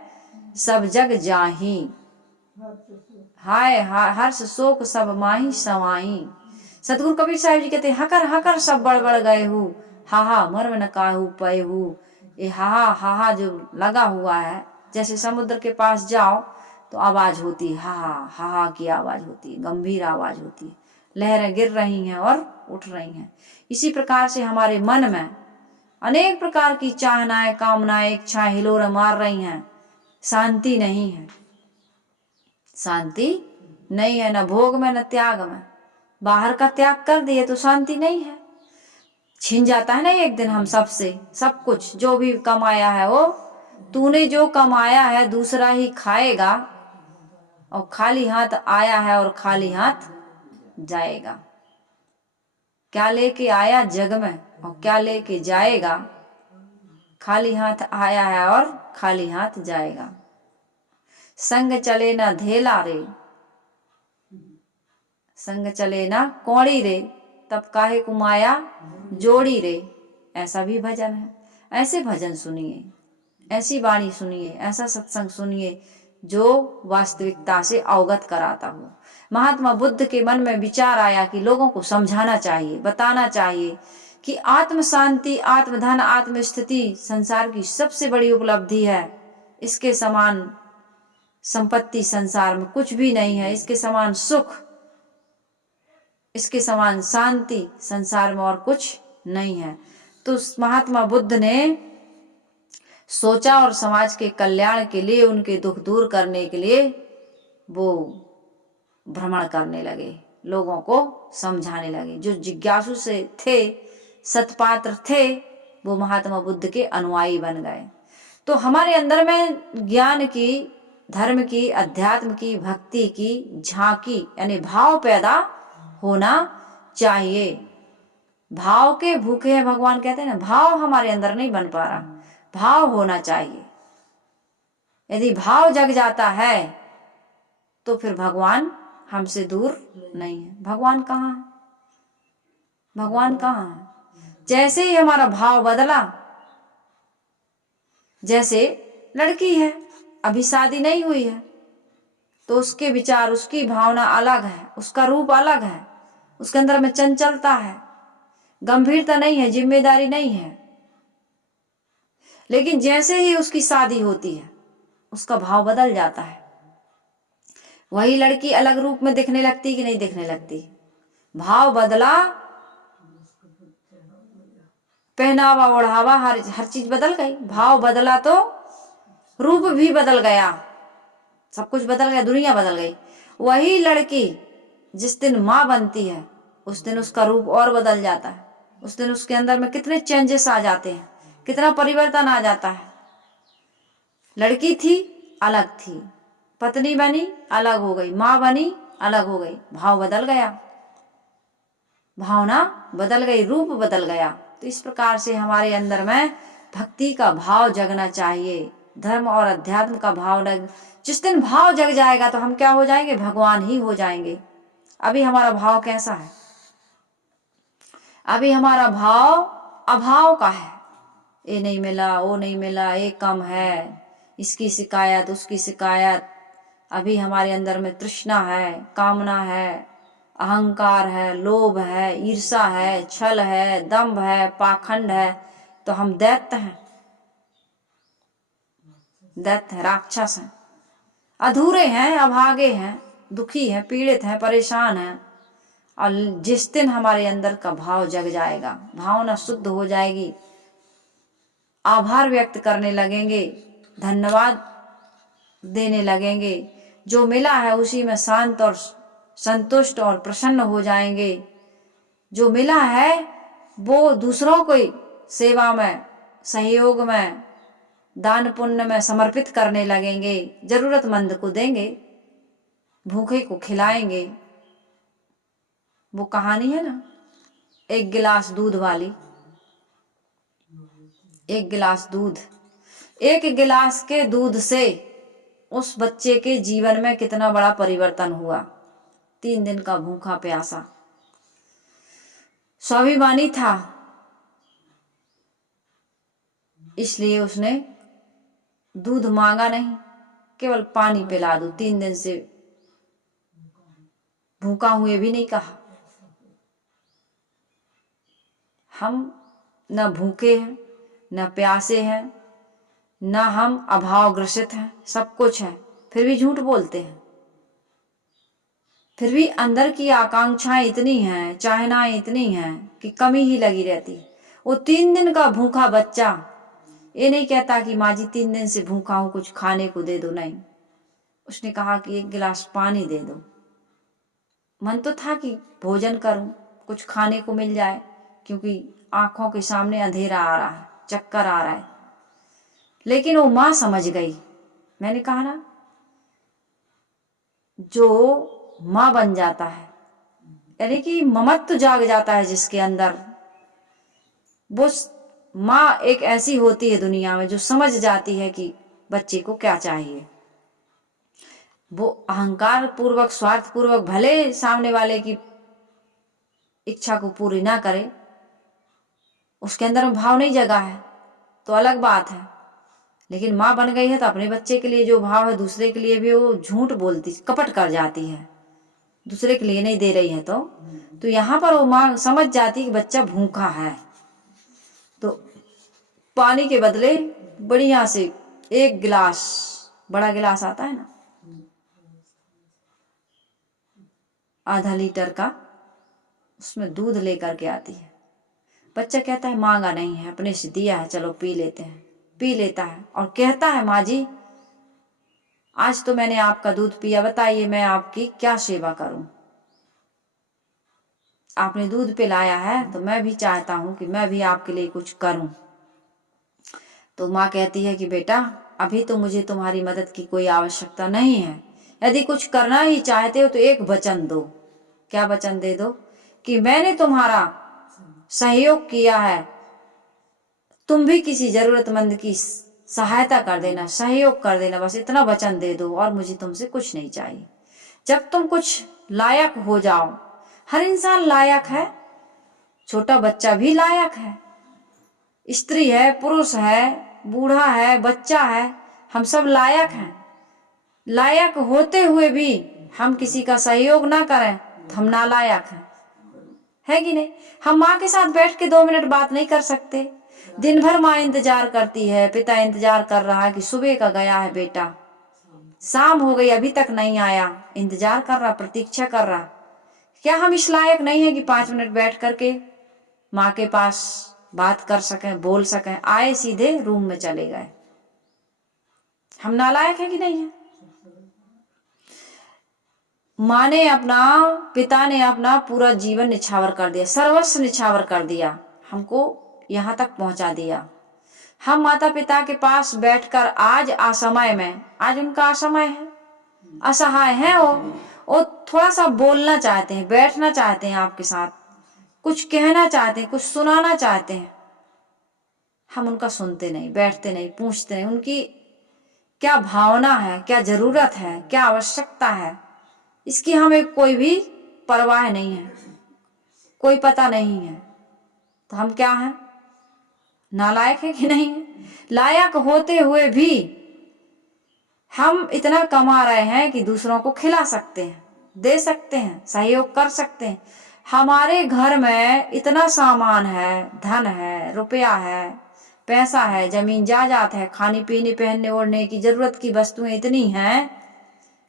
सब जग जाही, हाय हाय हर्ष शोक सब माही समाही। सतगुरु कबीर साहिब जी कहते हैं हकर हकर सब बड़ बड़ गए हूँ, हाहा मर्म न काहू पए हूँ। ये हाहा हाहा जो लगा हुआ है, जैसे समुद्र के पास जाओ तो आवाज होती है, हाहा हाहा की आवाज होती है, गंभीर आवाज होती है, लहरें गिर रही हैं और उठ रही हैं। इसी प्रकार से हमारे मन में अनेक प्रकार की चाहनाएं, कामनाएं, इच्छाएं हिलोरे मार रही हैं, शांति नहीं है, शांति नहीं है, न भोग में न त्याग में। बाहर का त्याग कर दिए तो शांति नहीं है, छिन जाता है ना एक दिन हम सबसे सब कुछ, जो भी कमाया है वो तूने जो कमाया है दूसरा ही खाएगा, और खाली हाथ आया है और खाली हाथ जाएगा। क्या लेके आया जग में और क्या लेके जाएगा, खाली हाथ आया है और खाली हाथ जाएगा। संग चले ना धेला रे, संग चले ना कौड़ी रे, तब काहे कुमाया जोड़ी रे। ऐसा भी भजन है। ऐसे भजन सुनिए, ऐसी वाणी सुनिए, ऐसा सत्संग सुनिए जो वास्तविकता से अवगत कराता हो। महात्मा बुद्ध के मन में विचार आया कि लोगों को समझाना चाहिए, बताना चाहिए कि आत्म शांति, आत्मधन, आत्मस्थिति संसार की सबसे बड़ी उपलब्धि है। इसके समान संपत्ति संसार में कुछ भी नहीं है, इसके समान सुख, इसके समान शांति संसार में और कुछ नहीं है। तो महात्मा बुद्ध ने सोचा और समाज के कल्याण के लिए, उनके दुख दूर करने के लिए वो भ्रमण करने लगे, लोगों को समझाने लगे। जो जिज्ञासु से थे, सत्पात्र थे, वो महात्मा बुद्ध के अनुयायी बन गए। तो हमारे अंदर में ज्ञान की, धर्म की, अध्यात्म की, भक्ति की झांकी यानी भाव पैदा होना चाहिए। भाव के भूखे हैं भगवान कहते हैं ना, भाव हमारे अंदर नहीं बन पा रहा, भाव होना चाहिए। यदि भाव जग जाता है तो फिर भगवान हमसे दूर नहीं है। भगवान कहाँ है, भगवान कहाँ है। जैसे ही हमारा भाव बदला, जैसे लड़की है अभी शादी नहीं हुई है तो उसके विचार, उसकी भावना अलग है, उसका रूप अलग है, उसके अंदर में चंचलता है, गंभीरता नहीं है, जिम्मेदारी नहीं है। लेकिन जैसे ही उसकी शादी होती है उसका भाव बदल जाता है। वही लड़की अलग रूप में दिखने लगती कि नहीं दिखने लगती, भाव बदला, पहनावा ओढ़ावा हर चीज बदल गई। भाव बदला तो रूप भी बदल गया, सब कुछ बदल गया, दुनिया बदल गई। वही लड़की जिस दिन माँ बनती है उस दिन उसका रूप और बदल जाता है, उस दिन उसके अंदर में कितने चेंजेस आ जाते हैं, कितना परिवर्तन आ जाता है। लड़की थी अलग थी, पत्नी बनी अलग हो गई, माँ बनी अलग हो गई, भाव बदल गया, भावना बदल गई, रूप बदल गया। तो इस प्रकार से हमारे अंदर में भक्ति का भाव जगना चाहिए, धर्म और अध्यात्म का भाव लग। जिस दिन भाव जग जाएगा तो हम क्या हो जाएंगे, भगवान ही हो जाएंगे। अभी हमारा भाव कैसा है, अभी हमारा भाव अभाव का है, ये नहीं मिला, वो नहीं मिला, ये कम है, इसकी शिकायत, उसकी शिकायत। अभी हमारे अंदर में तृष्णा है, कामना है, अहंकार है, लोभ है, ईर्षा है, छल है, दंभ है, पाखंड है। तो हम दैत्य हैं, दैत्य हैं, राक्षस हैं, अधूरे हैं, अभागे हैं, दुखी हैं, पीड़ित हैं, परेशान हैं। और जिस दिन हमारे अंदर का भाव जग जाएगा, भावना शुद्ध हो जाएगी, आभार व्यक्त करने लगेंगे, धन्यवाद देने लगेंगे, जो मिला है उसी में शांत और संतुष्ट और प्रसन्न हो जाएंगे। जो मिला है वो दूसरों को सेवा में, सहयोग में, दान पुण्य में समर्पित करने लगेंगे, जरूरतमंद को देंगे, भूखे को खिलाएंगे। वो कहानी है ना, एक गिलास दूध वाली। एक गिलास दूध, एक गिलास के दूध से उस बच्चे के जीवन में कितना बड़ा परिवर्तन हुआ। 3 दिन का भूखा प्यासा, स्वाभिमानी था, इसलिए उसने दूध मांगा नहीं, केवल पानी पिला दो, 3 दिन से भूखा हुए भी नहीं कहा। हम न भूखे हैं, न प्यासे हैं, न हम अभावग्रसित हैं, सब कुछ है, फिर भी झूठ बोलते हैं। फिर भी अंदर की आकांक्षाएं इतनी हैं, चाहनाएं इतनी हैं कि कमी ही लगी रहती। वो 3 दिन का भूखा बच्चा ये नहीं कहता कि माँ जी 3 दिन से भूखा हूं, कुछ खाने को दे दो, नहीं। उसने कहा कि 1 गिलास पानी दे दो। मन तो था कि भोजन करूं, कुछ खाने को मिल जाए, क्योंकि आंखों के सामने अंधेरा आ रहा है, चक्कर आ रहा है। लेकिन वो माँ समझ गई। मैंने कहा ना, जो माँ बन जाता है, यानी कि ममत्व जाग जाता है जिसके अंदर, वो माँ एक ऐसी होती है दुनिया में जो समझ जाती है कि बच्चे को क्या चाहिए। वो अहंकार पूर्वक, स्वार्थ पूर्वक भले सामने वाले की इच्छा को पूरी ना करे, उसके अंदर में भाव नहीं जगा है तो अलग बात है। लेकिन माँ बन गई है तो अपने बच्चे के लिए जो भाव है, दूसरे के लिए भी वो झूठ बोलती, कपट कर जाती है, दूसरे के लिए नहीं दे रही है। तो यहाँ पर वो माँ समझ जाती कि बच्चा भूखा है, तो पानी के बदले बढ़िया से 1 गिलास, बड़ा गिलास आता है ना, आधा लीटर का, उसमें दूध लेकर के आती है। बच्चा कहता है मांगा नहीं है, अपने से दिया है, चलो पी लेते हैं। पी लेता है और कहता है माँ जी आज तो मैंने आपका दूध पिया, बताइए मैं आपकी क्या सेवा करूं। आपने दूध पिलाया है तो मैं भी चाहता हूं कि मैं भी आपके लिए कुछ करूं। तो माँ कहती है कि बेटा अभी तो मुझे तुम्हारी मदद की कोई आवश्यकता नहीं है, यदि कुछ करना ही चाहते हो तो एक वचन दो। क्या वचन दे दो? कि मैंने तुम्हारा सहयोग किया है, तुम भी किसी जरूरतमंद की सहायता कर देना, सहयोग कर देना, बस इतना वचन दे दो और मुझे तुमसे कुछ नहीं चाहिए। जब तुम कुछ लायक हो जाओ, हर इंसान लायक है, छोटा बच्चा भी लायक है, स्त्री है, पुरुष है, बूढ़ा है, बच्चा है, हम सब लायक हैं। लायक होते हुए भी हम किसी का सहयोग ना करें तो हम नालायक हैं, है कि नहीं? हम माँ के साथ बैठ के 2 मिनट बात नहीं कर सकते। दिन भर माँ इंतजार करती है, पिता इंतजार कर रहा है कि सुबह का गया है बेटा, शाम हो गई अभी तक नहीं आया, इंतजार कर रहा, प्रतीक्षा कर रहा। क्या हम इस लायक नहीं है कि 5 मिनट बैठ करके माँ के पास बात कर सकें, बोल सकें? आए सीधे रूम में चले गए। हम नालायक है कि नहीं है? माँ ने अपना, पिता ने अपना पूरा जीवन निछावर कर दिया, सर्वस्व निछावर कर दिया, हमको यहाँ तक पहुंचा दिया। हम माता पिता के पास बैठकर आज असमय में, आज उनका असमय है, असहाय है, वो थोड़ा सा बोलना चाहते हैं, बैठना चाहते हैं आपके साथ, कुछ कहना चाहते हैं, कुछ सुनाना चाहते हैं। हम उनका सुनते नहीं, बैठते नहीं, पूछते नहीं उनकी क्या भावना है, क्या जरूरत है, क्या आवश्यकता है, इसकी हमें कोई भी परवाह नहीं है, कोई पता नहीं है। तो हम क्या हैं? नालायक है कि नहीं है? लायक होते हुए भी हम इतना कमा रहे हैं कि दूसरों को खिला सकते हैं, दे सकते हैं, सहयोग कर सकते हैं। हमारे घर में इतना सामान है, धन है, रुपया है, पैसा है, जमीन जायदाद है, खाने पीने पहनने ओढ़ने की जरूरत की वस्तुएं इतनी हैं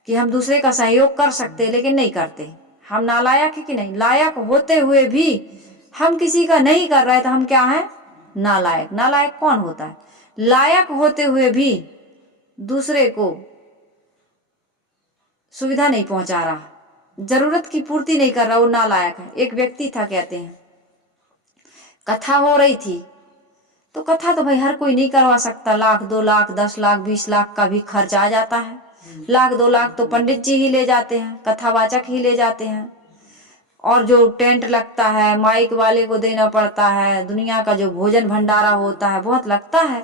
कि हम दूसरे का सहयोग कर सकते, लेकिन नहीं करते। हम नालायक है कि नहीं? लायक होते हुए भी हम किसी का नहीं कर रहे तो हम क्या हैं? नालायक। नालायक कौन होता है? लायक होते हुए भी दूसरे को सुविधा नहीं पहुंचा रहा, जरूरत की पूर्ति नहीं कर रहा, वो नालायक है। एक व्यक्ति था, कहते हैं कथा हो रही थी, तो कथा तो भाई हर कोई नहीं करवा सकता। 1,00,000, 2,00,000, 10,00,000, 20,00,000 का भी खर्च आ जाता है। 1,00,000, 2,00,000 तो पंडित जी ही ले जाते हैं, कथावाचक ही ले जाते हैं। और जो टेंट लगता है, माइक वाले को देना पड़ता है, दुनिया का जो भोजन भंडारा होता है, बहुत लगता है,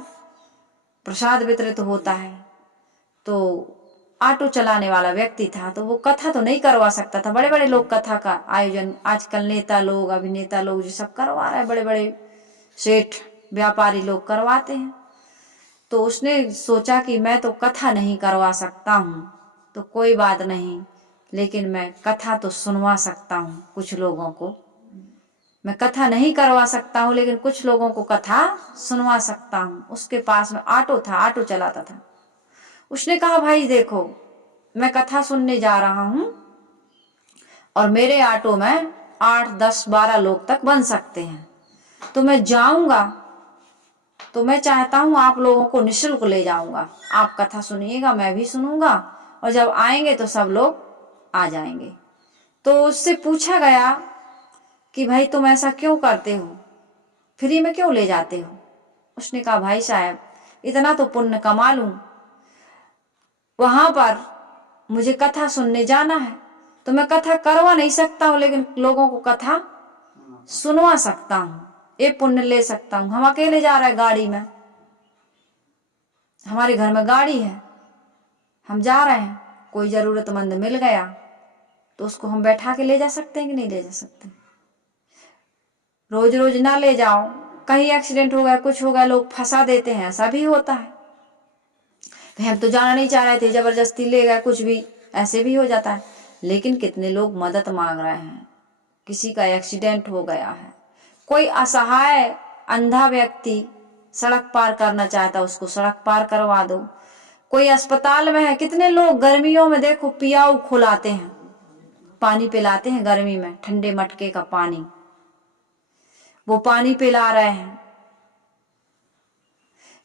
प्रसाद वितरित होता है। तो ऑटो चलाने वाला व्यक्ति था, तो वो कथा तो नहीं करवा सकता था। बड़े बड़े लोग कथा का आयोजन आजकल नेता लोग, अभिनेता लोग जो सब करवा रहे हैं, बड़े बड़े सेठ व्यापारी लोग करवाते हैं। तो उसने सोचा कि मैं तो कथा नहीं करवा सकता हूँ, तो कोई बात नहीं, लेकिन मैं कथा तो सुनवा सकता हूँ कुछ लोगों को। मैं कथा नहीं करवा सकता हूँ, लेकिन कुछ लोगों को कथा सुनवा सकता हूँ। उसके पास में ऑटो था, ऑटो चलाता था। उसने कहा, भाई देखो, मैं कथा सुनने जा रहा हूँ और मेरे ऑटो में 8, 10, 12 लोग तक बन सकते हैं, तो मैं जाऊंगा, तो मैं चाहता हूँ आप लोगों को निःशुल्क ले जाऊंगा। आप कथा सुनिएगा, मैं भी सुनूंगा, और जब आएंगे तो सब लोग आ जाएंगे। तो उससे पूछा गया कि भाई तुम ऐसा क्यों करते हो, फ्री में क्यों ले जाते हो? उसने कहा, भाई साहब, इतना तो पुण्य कमा लूं, वहां पर मुझे कथा सुनने जाना है, तो मैं कथा करवा नहीं सकता हूँ, लेकिन लोगों को कथा सुनवा सकता हूँ, ये पुण्य ले सकता हूँ। हम अकेले जा रहे हैं गाड़ी में, हमारे घर में गाड़ी है, हम जा रहे हैं, कोई जरूरतमंद मिल गया तो उसको हम बैठा के ले जा सकते हैं कि नहीं ले जा सकते? रोज रोज ना ले जाओ, कहीं एक्सीडेंट हो गया, कुछ हो गया, लोग फंसा देते हैं, ऐसा भी होता है। हम तो जाना नहीं चाह रहे थे, जबरदस्ती ले गए, कुछ भी ऐसे भी हो जाता है। लेकिन कितने लोग मदद मांग रहे हैं, किसी का एक्सीडेंट हो गया है, कोई असहाय अंधा व्यक्ति सड़क पार करना चाहता, उसको सड़क पार करवा दो। कोई अस्पताल में है, कितने लोग गर्मियों में देखो पियाऊ खुलाते हैं, पानी पिलाते हैं गर्मी में, ठंडे मटके का पानी, वो पानी पिला रहे हैं।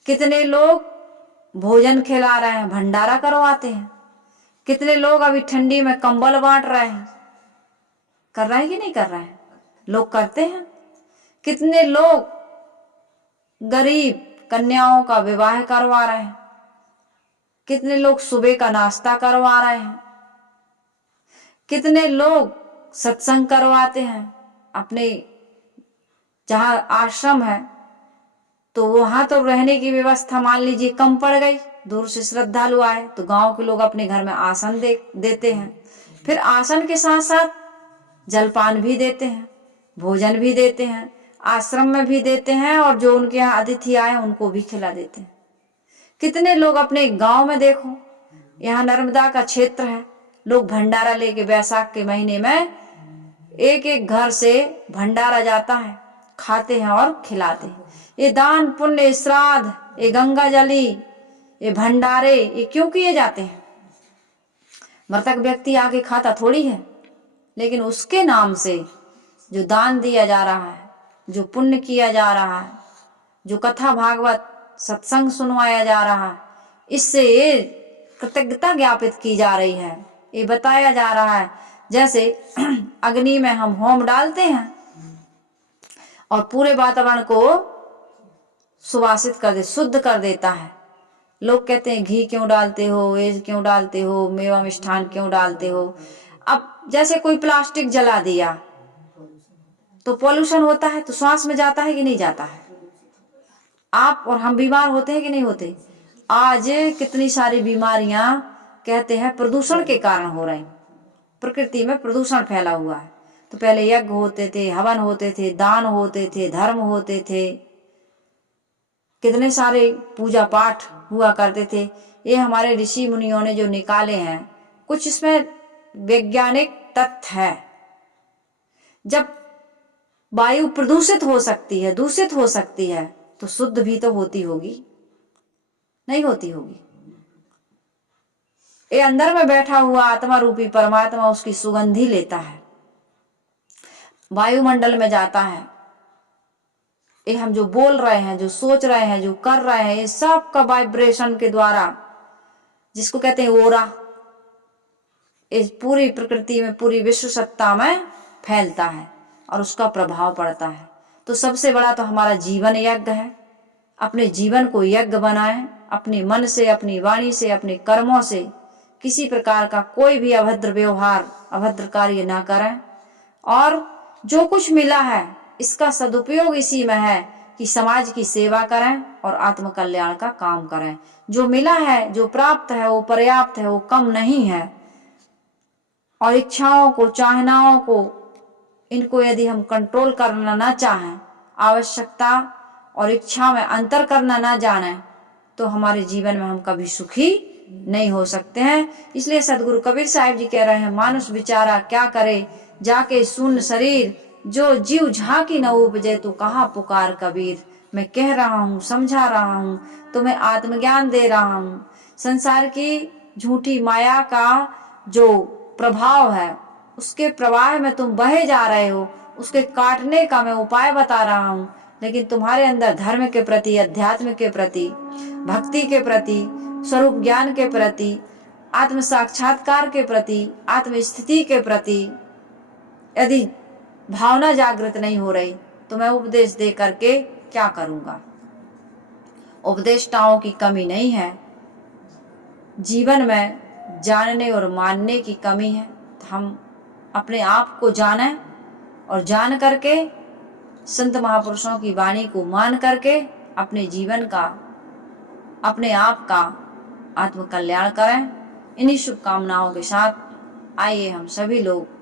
कितने लोग भोजन खिला रहे हैं, भंडारा करवाते हैं। कितने लोग अभी ठंडी में कंबल बांट रहे हैं, कर रहे हैं कि नहीं कर रहे हैं? लोग करते हैं। कितने लोग गरीब कन्याओं का विवाह करवा रहे हैं, कितने लोग सुबह का नाश्ता करवा रहे हैं, कितने लोग सत्संग करवाते हैं। अपने जहां आश्रम है तो वहां तो रहने की व्यवस्था मान लीजिए कम पड़ गई, दूर से श्रद्धालु आए तो गांव के लोग अपने घर में आसन देते हैं। फिर आसन के साथ साथ जलपान भी देते हैं, भोजन भी देते हैं, आश्रम में भी देते हैं, और जो उनके यहाँ अतिथि आए उनको भी खिला देते हैं। कितने लोग अपने गांव में देखो, यहाँ नर्मदा का क्षेत्र है, लोग भंडारा लेके बैसाख के महीने में एक एक घर से भंडारा जाता है, खाते हैं और खिलाते हैं। ये दान पुण्य, श्राद्ध, ये गंगा जली, ये भंडारे, ये क्यों किए जाते हैं? मृतक व्यक्ति आके खाता थोड़ी है, लेकिन उसके नाम से जो दान दिया जा रहा है, जो पुण्य किया जा रहा है, जो कथा भागवत सत्संग सुनवाया जा रहा है, इससे ये कृतज्ञता ज्ञापित की जा रही है। ये बताया जा रहा है जैसे अग्नि में हम होम डालते हैं और पूरे वातावरण को सुवासित कर दे, शुद्ध कर देता है। लोग कहते हैं घी क्यों डालते हो, ये क्यों डालते हो, मेवा मिष्ठान क्यों डालते हो। अब जैसे कोई प्लास्टिक जला दिया तो पॉल्यूशन होता है, तो श्वास में जाता है कि नहीं जाता है? आप और हम बीमार होते हैं कि नहीं होते? आज कितनी सारी बीमारियां कहते हैं प्रदूषण के कारण हो रही, प्रकृति में प्रदूषण फैला हुआ है। तो पहले यज्ञ होते थे, हवन होते थे, दान होते थे, धर्म होते थे, कितने सारे पूजा पाठ हुआ करते थे। ये हमारे ऋषि मुनियों ने जो निकाले हैं, कुछ इसमें वैज्ञानिक तथ्य है। जब वायु प्रदूषित हो सकती है, दूषित हो सकती है, तो शुद्ध भी तो होती होगी, नहीं होती होगी? ये अंदर में बैठा हुआ आत्मा रूपी परमात्मा उसकी सुगंधी लेता है, वायुमंडल में जाता है। ये हम जो बोल रहे हैं, जो सोच रहे हैं, जो कर रहे हैं, ये सब का वाइब्रेशन के द्वारा, जिसको कहते हैं ओरा, इस पूरी प्रकृति में, पूरी विश्व सत्ता में फैलता है और उसका प्रभाव पड़ता है। तो सबसे बड़ा तो हमारा जीवन यज्ञ है। अपने जीवन को यज्ञ बनाएं, अपने मन से, अपनी वाणी से, अपने कर्मों से किसी प्रकार का कोई भी अभद्र व्यवहार, अभद्र कार्य ना करें। और जो कुछ मिला है इसका सदुपयोग इसी में है कि समाज की सेवा करें और आत्म कल्याण का काम करें। जो मिला है, जो प्राप्त है, वो पर्याप्त है, वो कम नहीं है। और इच्छाओं को, चाहनाओं को, इनको यदि हम कंट्रोल करना ना चाहें, आवश्यकता और इच्छा में अंतर करना ना जाने, तो हमारे जीवन में हम कभी सुखी नहीं हो सकते हैं। इसलिए सदगुरु कबीर साहिब जी कह रहे हैं, मानुष बिचारा क्या करे, जाके सुन शरीर, जो जीव झांकी न उपजे, तो कहाँ पुकार कबीर। मैं कह रहा हूँ, समझा रहा हूँ, तुम्हें आत्मज्ञान दे रहा हूँ। संसार की झूठी माया का जो प्रभाव है, उसके प्रवाह में तुम बहे जा रहे हो, उसके काटने का मैं उपाय बता रहा हूँ। लेकिन तुम्हारे अंदर धर्म के प्रति, अध्यात्म के प्रति, भक्ति के प्रति, स्वरूप ज्ञान के प्रति, आत्म साक्षात्कार के प्रति, आत्म स्थिति के प्रति यदि भावना जागृत नहीं हो रही, तो मैं उपदेश दे करके क्या करूंगा। उपदेष्टाओं की कमी नहीं है, जीवन में जानने और मानने की कमी है। तो हम अपने आप को जानें और जान करके संत महापुरुषों की वाणी को मान करके अपने जीवन का, अपने आप का आत्म कल्याण करें। इन्हीं शुभकामनाओं के साथ आइए हम सभी लोग